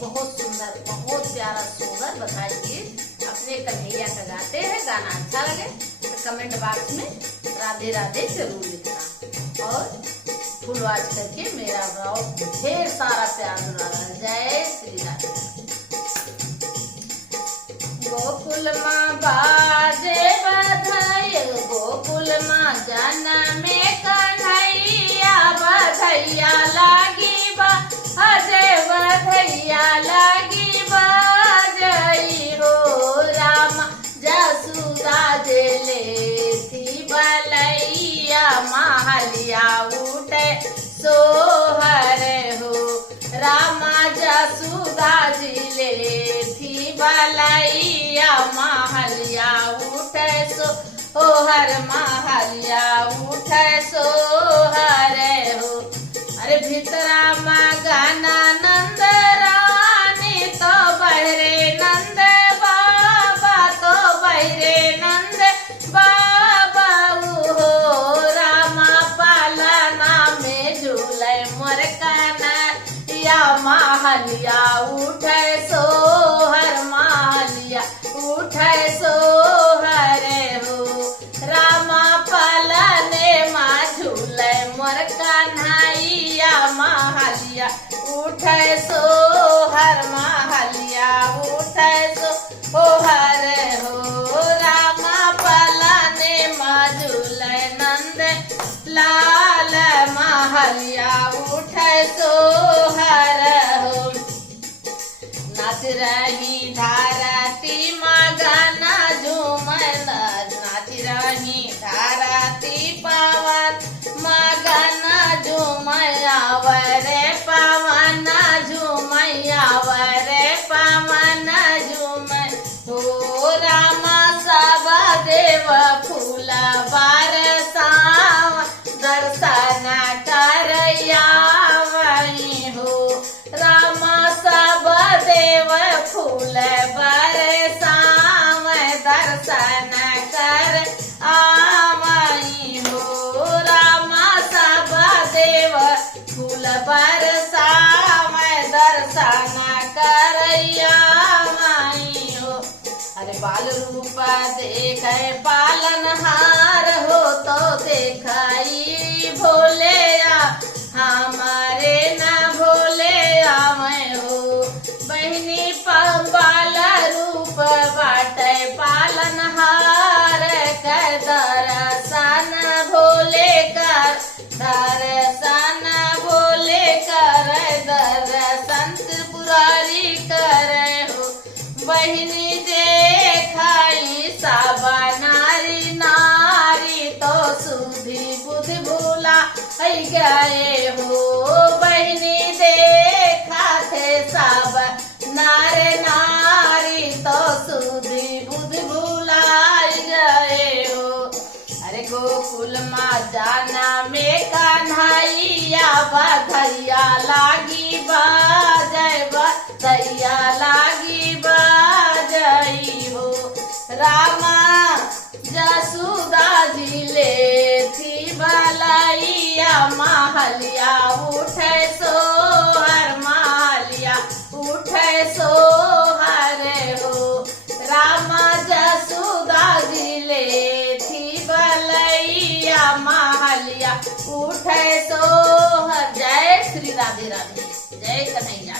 बहुत सुंदर, बहुत प्यारा सोहर बधाई गीत अपने कन्हैया का गाते हैं। गाना अच्छा लगे तो कमेंट बॉक्स में राधे राधे जरूर लिखना और फुल वॉच करके मेरा ब्लॉग ढेर सारा प्यार दुलारा। जय श्री राधे। गोकुल माँ बाजे बधाई, गोकुल माँ जनमे कन्हैया, बधैया लागी बा अजय, बधैया लागी बाजई हो। राम जसुदा जेले थी बलैया, महलिया उठे सोहर हो। रामा जसुदा जिले थी बलैया, महलिया उठे सोहर, महलिया उठे सोहर हो। अरे भितरा मगना नंद रानी, तो बहरे नंद बाबा, तो बहरे नंद बाबा हो। रामा पालना में झूले मोर कन्हैया, महलिया उठे सोहर, महलिया उठे सोहर हो। रामा पालने माँ झूले मोर कन्हैया, महलिया उठे सोहर, महलिया उठे सोहर हो। रामा पालने माँ झूले नंद लाल, महलिया उठे सोहर हो। नाच रही धारती मगना झूमर, नाच रही धारती पवन मगना झूमया, वरे पवन झूमया, वरे पवन झूमय हो। रामा सब देव फूल बरसाव, दर्शन करया वही हो। रामा सब देव फूल बरसाव, दर्शन कर आवई हो। रामा सब देव फूल बरसाव, दर्शन करया वही हो। अरे बाल रूप देखे पालनहार हो, तो देखई भोलेया हमारे न भोलेया मैं हो। बहनी बाल रूप बाटे पालनहार, कर दर्शन भोले कर, दर्शन भोले कर, दर्शन त्रिपुरारी करे हो। बहनी देखाई सब नारी नारी, तो सुधी बुद्धि भूला गए हो। बहनी देखा थे सब नार नारी, तो सुधी बुद्धि भूला गए हो। अरे गोकुल माँ जाना में कन्हैया, बधैया लागी बाजय, बधैया लागी बाजई हो। रामा जसुदा जिले थी बलैया, महलिया उठे सोहर, महलिया उठे सोहर हो। रामा जसुदा जिले थी बलैया, महलिया उठे सोहर। जय श्री राधे राधे। जय कन्हैया।